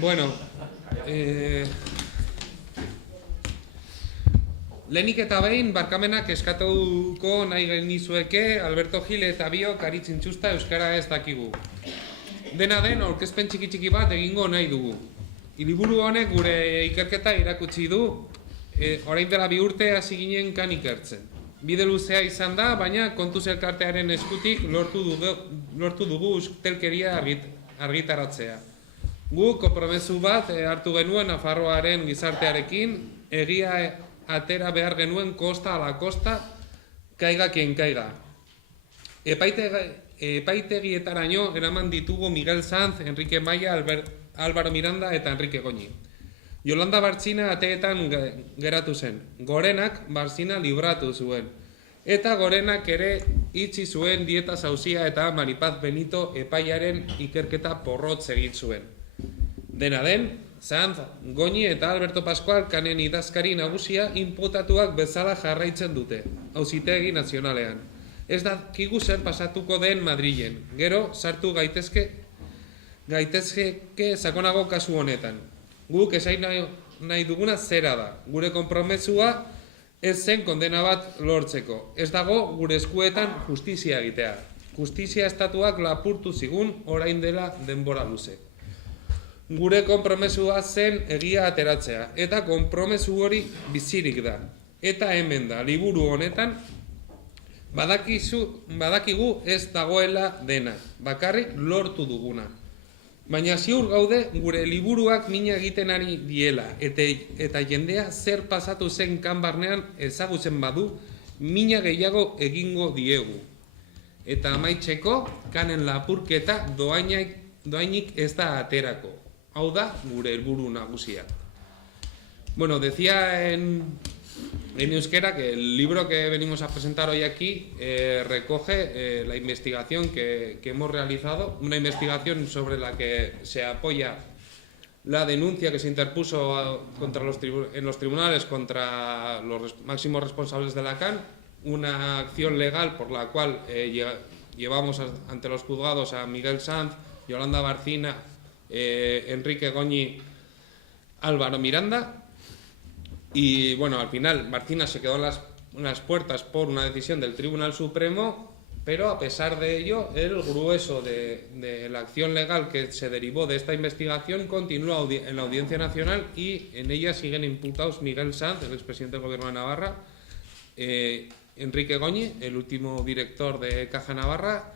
Bueno, lehenik eta behin barkamenak eskatuko nahi genizueke Alberto Gil eta biok aritzen txusta euskara ez dakigu. Dena den, aurkezpen txiki bat egingo nahi dugu. Liburu honek gure ikerketa irakutsi du, orain dela 2 urte hasi ginen kan ikertzen. Bide luzea izan da, baina kontuz elkartearen eskutik lortu dugu ustelkeria argitaratzea. Gu konpromezu bat hartu genuen Nafarroaren gizartearekin, egia atera behar genuen kosta ala kosta, kaiga quien kaiga. Epaitegietaraino eraman ditugu Miguel Sanz, Enrique Maia, Álvaro Miranda eta Enrique Goñi. Yolanda Bartzina ateetan geratu zen. Gorenak Bartzina libratu zuen. Eta Gorenak ere itxi zuen Dieta Sauzia eta Maripaz Benito epaiaren ikerketa porrotz egin zuen. Dena den, Sanz, Goñi eta Alberto Pascual kanen idazkari nagusia inputatuak bezala jarraitzen dute, Auzitegi Nazionalean. Ez dakigu zer pasatuko den Madrilen, gero sartu gaitezke sakonago kasu honetan. Guk esain nahi duguna zera da, gure konpromezua ez zen kondena bat lortzeko. Ez dago gure eskuetan justizia egitea. Justizia estatuak lapurtu zigun orain dela denbora luze. Gure konpromezua zen egia ateratzea, eta konpromezu hori bizirik da. Eta hemen da, liburu honetan, badakigu ez dagoela dena, bakarrik lortu duguna. Baina ziur gaude gure liburuak mina egiten ari diela, eta jendea zer pasatu zen kan barnean ezagutzen badu, mina gehiago egingo diegu. Eta amaitzeko, kanen lapurketa doainik ez da aterako. Hau da gure helburu nagusia. Bueno, decía en euskera que el libro que venimos a presentar hoy aquí recoge la investigación que hemos realizado, una investigación sobre la que se apoya la denuncia que se interpuso en los tribunales contra los máximos responsables de la CAN, una acción legal por la cual llevamos ante los juzgados a Miguel Sanz, Yolanda Barcina, Enrique Goñi, Álvaro Miranda. Y bueno, al final Barcina se quedó en las puertas por una decisión del Tribunal Supremo, pero a pesar de ello, el grueso de la acción legal que se derivó de esta investigación continúa en la Audiencia Nacional, y en ella siguen imputados Miguel Sanz, el expresidente del Gobierno de Navarra, Enrique Goñi, el último director de Caja Navarra,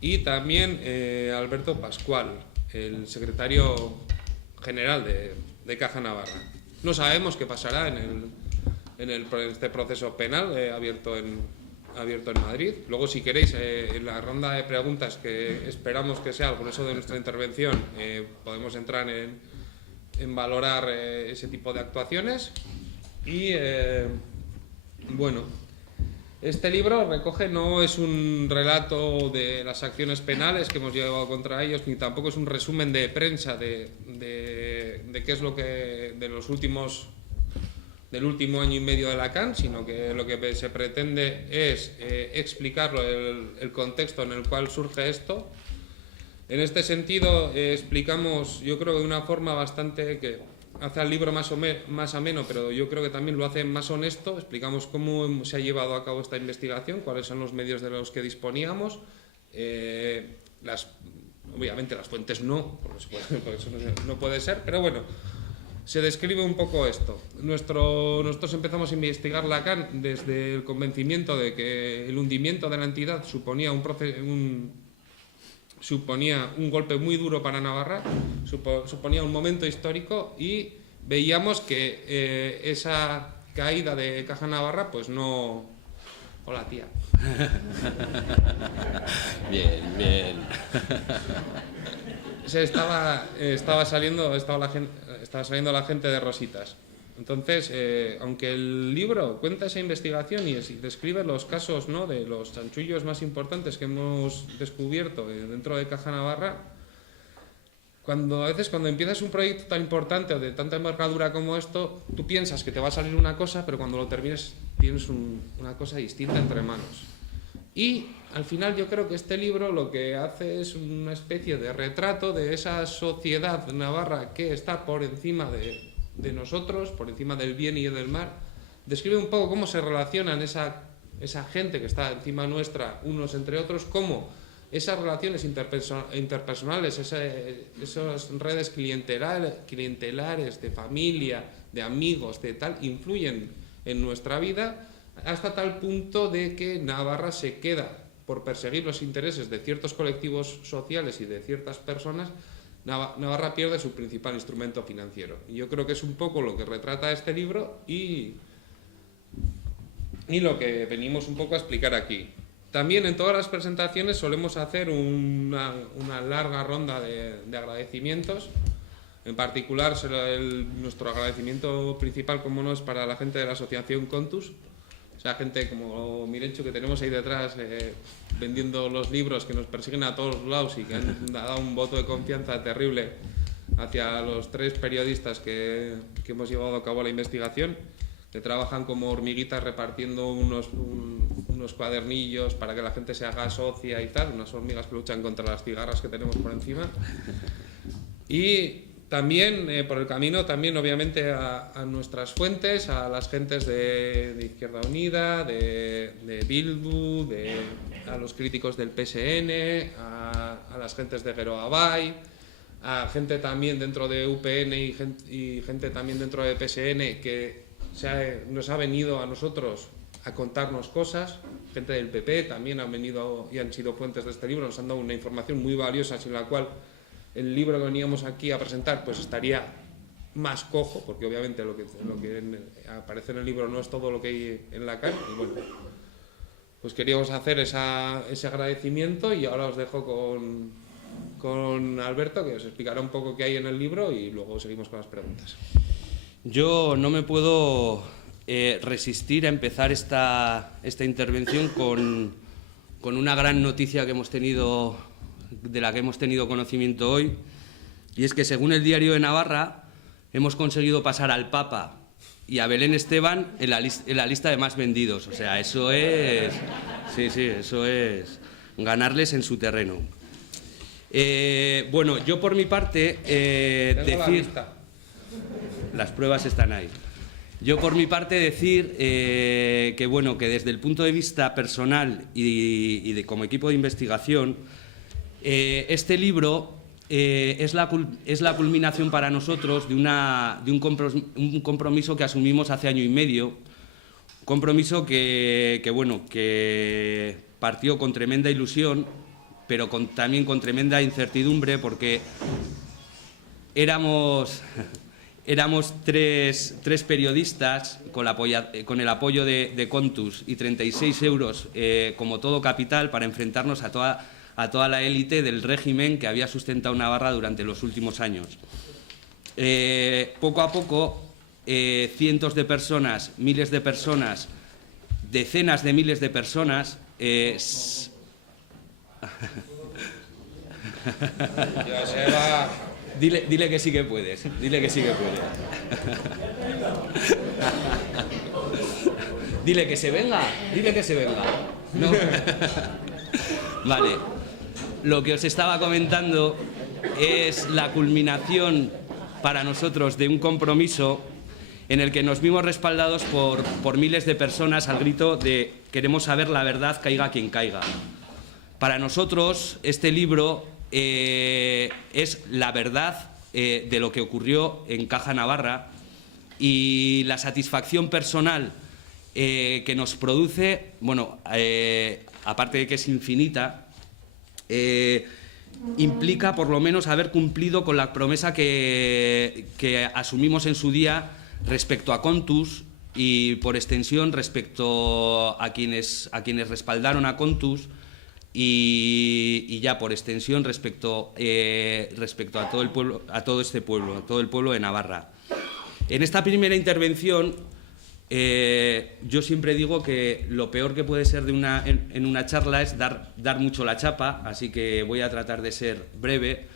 y también Alberto Pascual, el secretario general de Caja Navarra. No sabemos qué pasará en este proceso penal abierto en Madrid. Luego, si queréis, en la ronda de preguntas que esperamos que sea el grueso de nuestra intervención, podemos entrar en valorar ese tipo de actuaciones. Y bueno, este libro recoge, no es un relato de las acciones penales que hemos llevado contra ellos, ni tampoco es un resumen de prensa de qué es lo que del último año y medio de la CAN, sino que lo que se pretende es explicarlo, el contexto en el cual surge esto. En este sentido explicamos, yo creo, de una forma bastante que hace al libro más ameno, pero yo creo que también lo hace más honesto. Explicamos cómo se ha llevado a cabo esta investigación, cuáles son los medios de los que disponíamos. Obviamente las fuentes no, porque eso no puede ser, pero bueno, se describe un poco esto. Nosotros empezamos a investigar la CAN desde el convencimiento de que el hundimiento de la entidad suponía un golpe muy duro para Navarra, suponía un momento histórico, y veíamos que esa caída de Caja Navarra pues no... Hola, tía. Bien. Estaba saliendo la gente de Rositas. Entonces, aunque el libro cuenta esa investigación y describe los casos, ¿no?, de los chanchullos más importantes que hemos descubierto dentro de Caja Navarra, a veces cuando empiezas un proyecto tan importante o de tanta envergadura como esto, tú piensas que te va a salir una cosa, pero cuando lo termines tienes una cosa distinta entre manos. Y al final yo creo que este libro lo que hace es una especie de retrato de esa sociedad navarra que está por encima de nosotros, por encima del bien y del mal. Describe un poco cómo se relacionan esa gente que está encima nuestra, unos entre otros, cómo esas relaciones interpersonales, esas redes clientelares de familia, de amigos, de tal, influyen en nuestra vida hasta tal punto de que Navarra se queda por perseguir los intereses de ciertos colectivos sociales y de ciertas personas. Navarra pierde su principal instrumento financiero. Y yo creo que es un poco lo que retrata este libro y lo que venimos un poco a explicar aquí. También en todas las presentaciones solemos hacer una larga ronda de agradecimientos. En particular, nuestro agradecimiento principal, como no, es para la gente de la asociación Contus. O sea, gente como Mirenchu, que tenemos ahí detrás vendiendo los libros, que nos persiguen a todos lados y que han dado un voto de confianza terrible hacia los 3 periodistas que hemos llevado a cabo la investigación, que trabajan como hormiguitas repartiendo unos cuadernillos para que la gente se haga socia y tal, unas hormigas que luchan contra las cigarras que tenemos por encima. Y también, por el camino, también obviamente a nuestras fuentes, a las gentes de Izquierda Unida, de Bildu, a los críticos del PSN, a las gentes de Geroa Bai, a gente también dentro de UPN y gente también dentro de PSN que nos ha venido a nosotros a contarnos cosas. Gente del PP también han venido y han sido fuentes de este libro, nos han dado una información muy valiosa sin la cual el libro que veníamos aquí a presentar pues estaría más cojo, porque obviamente lo que aparece en el libro no es todo lo que hay en la calle. Y bueno, pues queríamos hacer ese agradecimiento y ahora os dejo con Alberto, que os explicará un poco qué hay en el libro y luego seguimos con las preguntas. Yo no me puedo resistir a empezar esta intervención con una gran noticia que hemos tenido, de la que hemos tenido conocimiento hoy, y es que según el Diario de Navarra hemos conseguido pasar al Papa y a Belén Esteban en la lista de más vendidos. O sea, eso es... Sí, eso es ganarles en su terreno. Bueno, yo por mi parte decir... Las pruebas están ahí. Yo por mi parte decir que bueno, que desde el punto de vista personal y como equipo de investigación, este libro es la culminación para nosotros de un compromiso que asumimos hace año y medio, un compromiso que partió con tremenda ilusión, pero también con tremenda incertidumbre, porque éramos tres periodistas con el apoyo de Contus y 36 euros como todo capital para enfrentarnos a toda la élite del régimen que había sustentado Navarra durante los últimos años. Poco a poco, cientos de personas, miles de personas, decenas de miles de personas... Ya se va... Dile que sí que puedes, dile que sí que puedes. Dile que se venga, ¿no? Vale, lo que os estaba comentando es la culminación para nosotros de un compromiso en el que nos vimos respaldados por miles de personas al grito de queremos saber la verdad, caiga quien caiga. Para nosotros este libro es la verdad de lo que ocurrió en Caja Navarra y la satisfacción personal que nos produce, bueno, aparte de que es infinita, implica por lo menos haber cumplido con la promesa que asumimos en su día respecto a Contus y por extensión respecto a quienes respaldaron a Contus. Y ya por extensión respecto a todo el pueblo, a todo el pueblo de Navarra. En esta primera intervención, yo siempre digo que lo peor que puede ser en una charla es dar mucho la chapa, así que voy a tratar de ser breve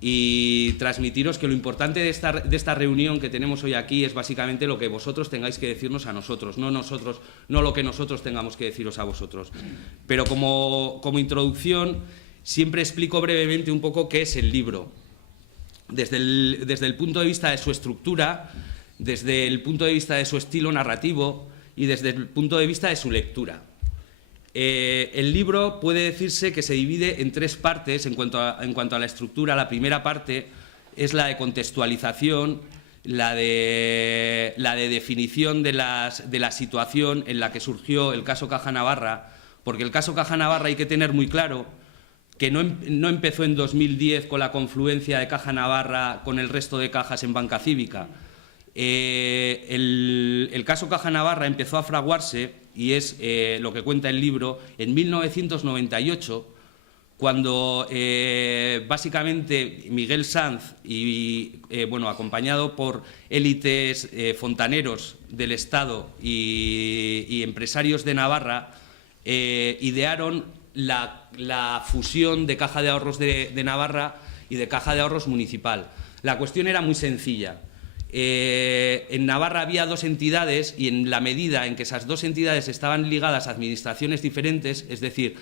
y transmitiros que lo importante de esta reunión que tenemos hoy aquí es básicamente lo que vosotros tengáis que decirnos a nosotros, no lo que nosotros tengamos que deciros a vosotros. Pero como introducción siempre explico brevemente un poco qué es el libro, desde el punto de vista de su estructura, desde el punto de vista de su estilo narrativo y desde el punto de vista de su lectura. El libro puede decirse que se divide en tres partes en cuanto a la estructura. La primera parte es la de contextualización, la de definición de la situación en la que surgió el caso Caja Navarra, porque el caso Caja Navarra hay que tener muy claro que no empezó en 2010 con la confluencia de Caja Navarra con el resto de cajas en banca cívica. El caso Caja Navarra empezó a fraguarse, y es lo que cuenta el libro, en 1998, cuando básicamente Miguel Sanz, acompañado por élites fontaneros del Estado y empresarios de Navarra, idearon la fusión de Caja de Ahorros de Navarra y de Caja de Ahorros Municipal. La cuestión era muy sencilla. En Navarra había dos entidades y en la medida en que esas dos entidades estaban ligadas a administraciones diferentes, es decir,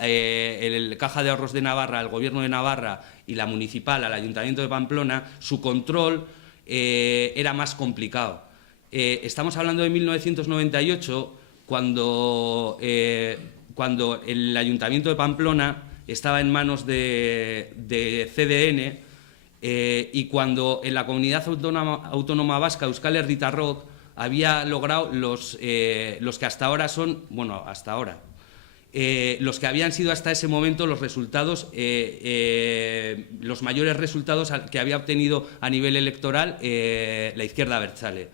el Caja de Ahorros de Navarra al Gobierno de Navarra y la Municipal al Ayuntamiento de Pamplona, su control era más complicado. Estamos hablando de 1998, cuando el Ayuntamiento de Pamplona estaba en manos de CDN, y cuando en la comunidad autónoma vasca, Euskal Herritarrok, había logrado los que hasta ahora son, los que habían sido hasta ese momento los resultados, los mayores resultados que había obtenido a nivel electoral la izquierda abertzale.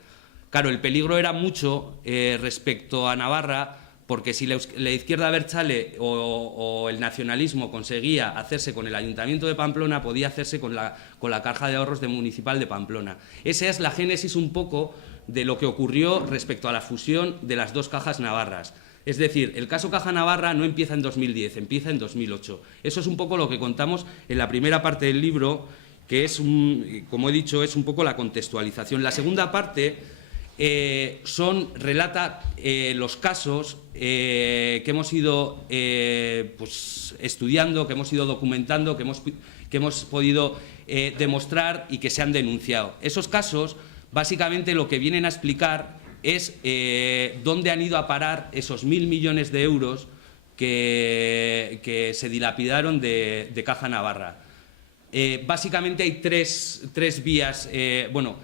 Claro, el peligro era mucho respecto a Navarra, porque si la izquierda abertzale o el nacionalismo conseguía hacerse con el Ayuntamiento de Pamplona, podía hacerse con la Caja de Ahorros Municipal de Pamplona. Esa es la génesis un poco de lo que ocurrió respecto a la fusión de las dos cajas navarras. Es decir, el caso Caja Navarra no empieza en 2010, empieza en 2008. Eso es un poco lo que contamos en la primera parte del libro, que es, como he dicho, es un poco la contextualización. La segunda parte relata los casos que hemos ido estudiando, que hemos ido documentando, que hemos podido demostrar y que se han denunciado. Esos casos, básicamente, lo que vienen a explicar es dónde han ido a parar esos 1.000 millones de euros que se dilapidaron de Caja Navarra. Básicamente hay tres vías.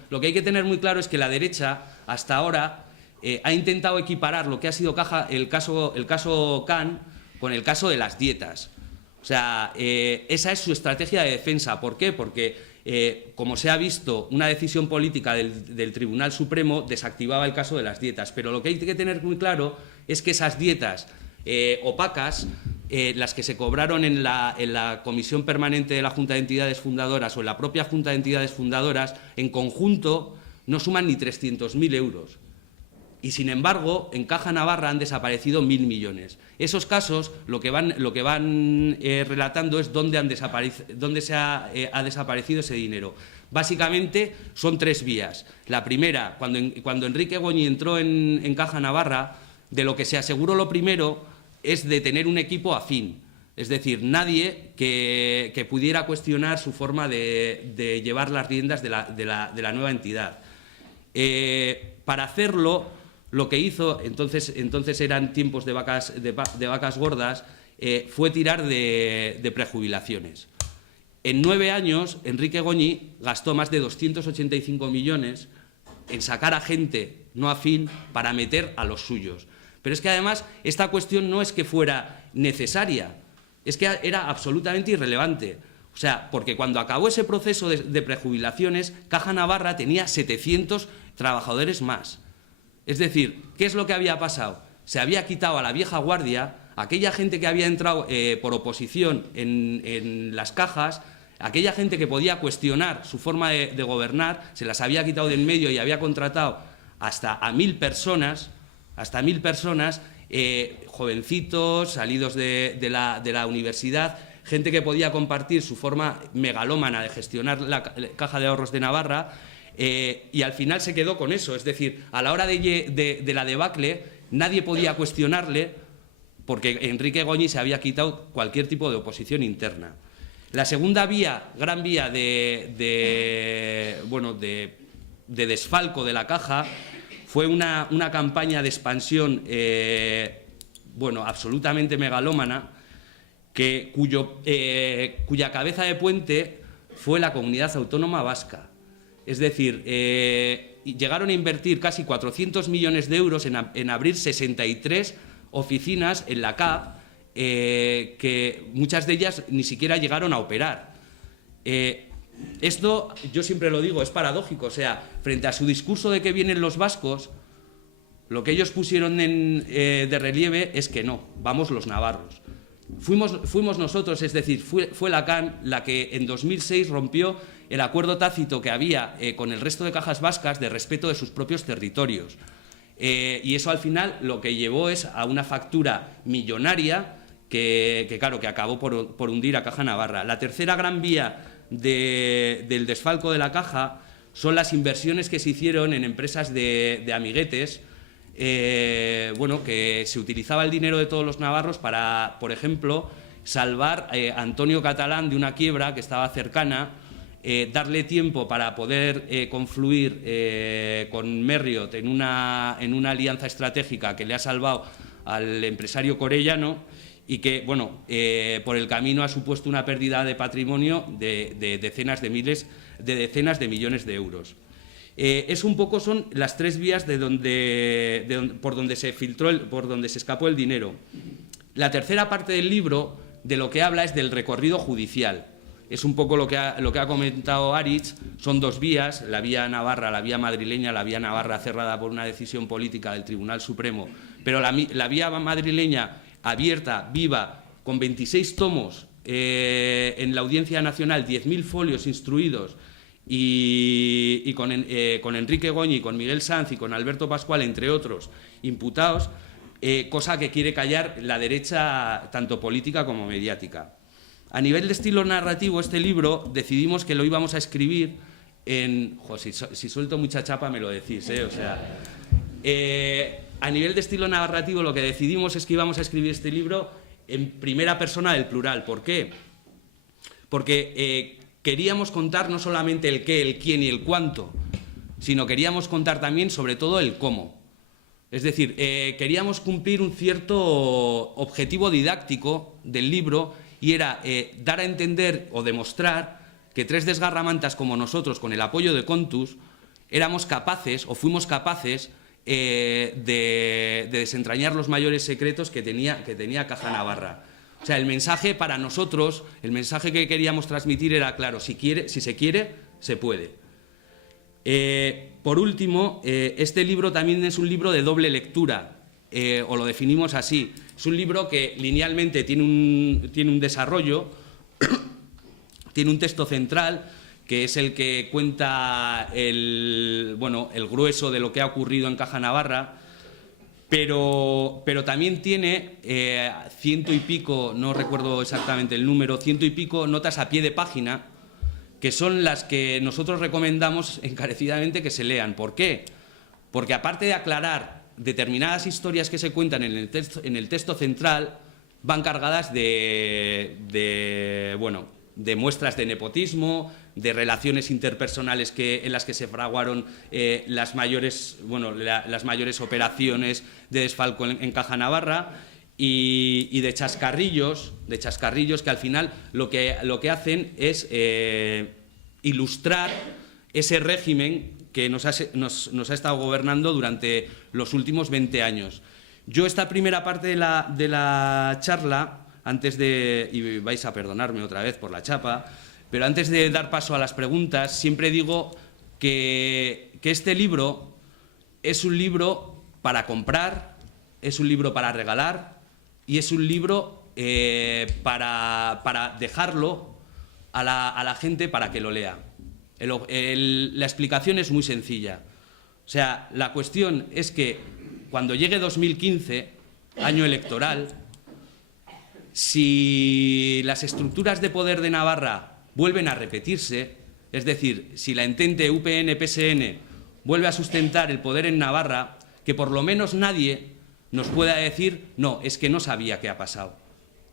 Lo que hay que tener muy claro es que la derecha, hasta ahora, ha intentado equiparar lo que ha sido el caso Can con el caso de las dietas. O sea, esa es su estrategia de defensa. ¿Por qué? Porque, como se ha visto, una decisión política del Tribunal Supremo desactivaba el caso de las dietas. Pero lo que hay que tener muy claro es que esas dietas opacas, las que se cobraron en la Comisión Permanente de la Junta de Entidades Fundadoras o en la propia Junta de Entidades Fundadoras, en conjunto no suman ni 300.000 euros. Y, sin embargo, en Caja Navarra han desaparecido 1.000 millones. Esos casos lo que van relatando es dónde se ha desaparecido ese dinero. Básicamente son tres vías. La primera, cuando Enrique Goñi entró en Caja Navarra, de lo que se aseguró lo primero es de tener un equipo afín. Es decir, nadie que pudiera cuestionar su forma de llevar las riendas de la nueva entidad. Para hacerlo, lo que hizo, entonces eran tiempos de vacas gordas, fue tirar de prejubilaciones. En 9 años, Enrique Goñi gastó más de 285 millones en sacar a gente no afín para meter a los suyos. Pero es que además esta cuestión no es que fuera necesaria, es que era absolutamente irrelevante. O sea, porque cuando acabó ese proceso de prejubilaciones, Caja Navarra tenía 700 trabajadores más. Es decir, ¿qué es lo que había pasado? Se había quitado a la vieja guardia, aquella gente que había entrado por oposición en las cajas, aquella gente que podía cuestionar su forma de gobernar, se las había quitado de en medio y había contratado hasta a 1.000 personas, jovencitos, salidos de la universidad, gente que podía compartir su forma megalómana de gestionar la Caja de Ahorros de Navarra, y al final se quedó con eso. Es decir, a la hora de la debacle, nadie podía cuestionarle porque Enrique Goñi se había quitado cualquier tipo de oposición interna. La segunda vía, gran vía de desfalco de la Caja, fue una campaña de expansión absolutamente megalómana, cuya cabeza de puente fue la Comunidad Autónoma Vasca. Es decir, llegaron a invertir casi 400 millones de euros en abrir 63 oficinas en la CAP, que muchas de ellas ni siquiera llegaron a operar. Esto, yo siempre lo digo, es paradójico. O sea, frente a su discurso de que vienen los vascos, lo que ellos pusieron de relieve es que no, vamos los navarros. Fuimos nosotros, es decir, fue la CAN la que en 2006 rompió el acuerdo tácito que había con el resto de cajas vascas de respeto de sus propios territorios. Y eso al final lo que llevó es a una factura millonaria que acabó por hundir a Caja Navarra. La tercera gran vía del desfalco de la Caja son las inversiones que se hicieron en empresas de amiguetes, que se utilizaba el dinero de todos los navarros para, por ejemplo, salvar a Antonio Catalán de una quiebra que estaba cercana, darle tiempo para poder confluir con Merriot en una alianza estratégica que le ha salvado al empresario corellano y que, por el camino ha supuesto una pérdida de patrimonio de decenas de millones de euros. Son las tres vías por donde se filtró, por donde se escapó el dinero. La tercera parte del libro de lo que habla es del recorrido judicial. Es un poco lo que ha comentado Aritz. Son dos vías, la vía navarra, la vía madrileña. La vía navarra cerrada por una decisión política del Tribunal Supremo, pero la vía madrileña abierta, viva, con 26 tomos en la Audiencia Nacional, 10.000 folios instruidos, y con Enrique Goñi, con Miguel Sanz y con Alberto Pascual, entre otros, imputados, cosa que quiere callar la derecha tanto política como mediática. A nivel de estilo narrativo, este libro decidimos que lo íbamos a escribir en... si suelto mucha chapa me lo decís, o sea... a nivel de estilo narrativo lo que decidimos es que íbamos a escribir este libro en primera persona del plural. ¿Por qué? Porque queríamos contar no solamente el qué, el quién y el cuánto, sino queríamos contar también, sobre todo, el cómo. Es decir, queríamos cumplir un cierto objetivo didáctico del libro, y era dar a entender o demostrar que tres desgarramantas como nosotros, con el apoyo de Contus, éramos capaces o fuimos capaces de desentrañar los mayores secretos que tenía Caja Navarra. O sea, el mensaje para nosotros, el mensaje que queríamos transmitir era claro: si se quiere, se puede. Por último, este libro también es un libro de doble lectura, o lo definimos así. Es un libro que linealmente tiene un desarrollo, tiene un texto central, que es el que cuenta el grueso de lo que ha ocurrido en Caja Navarra, pero también tiene 100 y pico, no recuerdo exactamente el número, 100 y pico notas a pie de página, que son las que nosotros recomendamos encarecidamente que se lean. ¿Por qué? Porque aparte de aclarar determinadas historias que se cuentan en el texto central, van cargadas de muestras de nepotismo, de relaciones interpersonales en las que se fraguaron las mayores operaciones de desfalco en Caja Navarra, y de chascarrillos que al final lo que hacen es ilustrar ese régimen que nos ha estado gobernando durante los últimos 20 años. Yo esta primera parte de la charla, y vais a perdonarme otra vez por la chapa, pero antes de dar paso a las preguntas, siempre digo que este libro es un libro para comprar, es un libro para regalar y es un libro para dejarlo a la gente para que lo lea. La explicación es muy sencilla. O sea, la cuestión es que cuando llegue 2015, año electoral, si las estructuras de poder de Navarra vuelven a repetirse, es decir, si la entente UPN-PSN vuelve a sustentar el poder en Navarra, que por lo menos nadie nos pueda decir, no, es que no sabía qué ha pasado.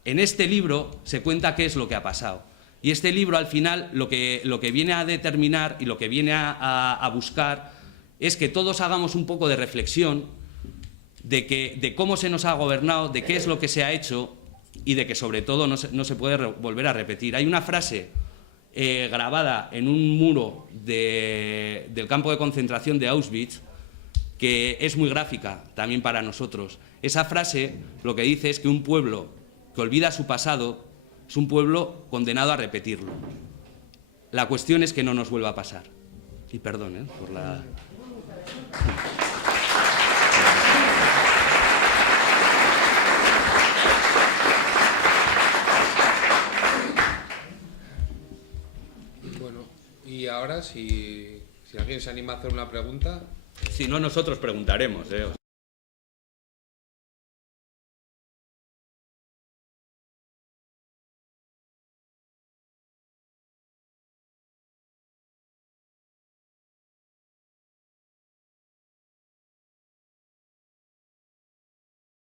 En este libro se cuenta qué es lo que ha pasado. Y este libro, al final, lo que viene a determinar y lo que viene a buscar es que todos hagamos un poco de reflexión de cómo se nos ha gobernado, de qué es lo que se ha hecho y de que, sobre todo, no se puede volver a repetir. Hay una frase grabada en un muro del campo de concentración de Auschwitz que es muy gráfica también para nosotros. Esa frase lo que dice es que un pueblo que olvida su pasado es un pueblo condenado a repetirlo. La cuestión es que no nos vuelva a pasar. Y perdón, por la... Bueno, y ahora si alguien se anima a hacer una pregunta... Si no, nosotros preguntaremos,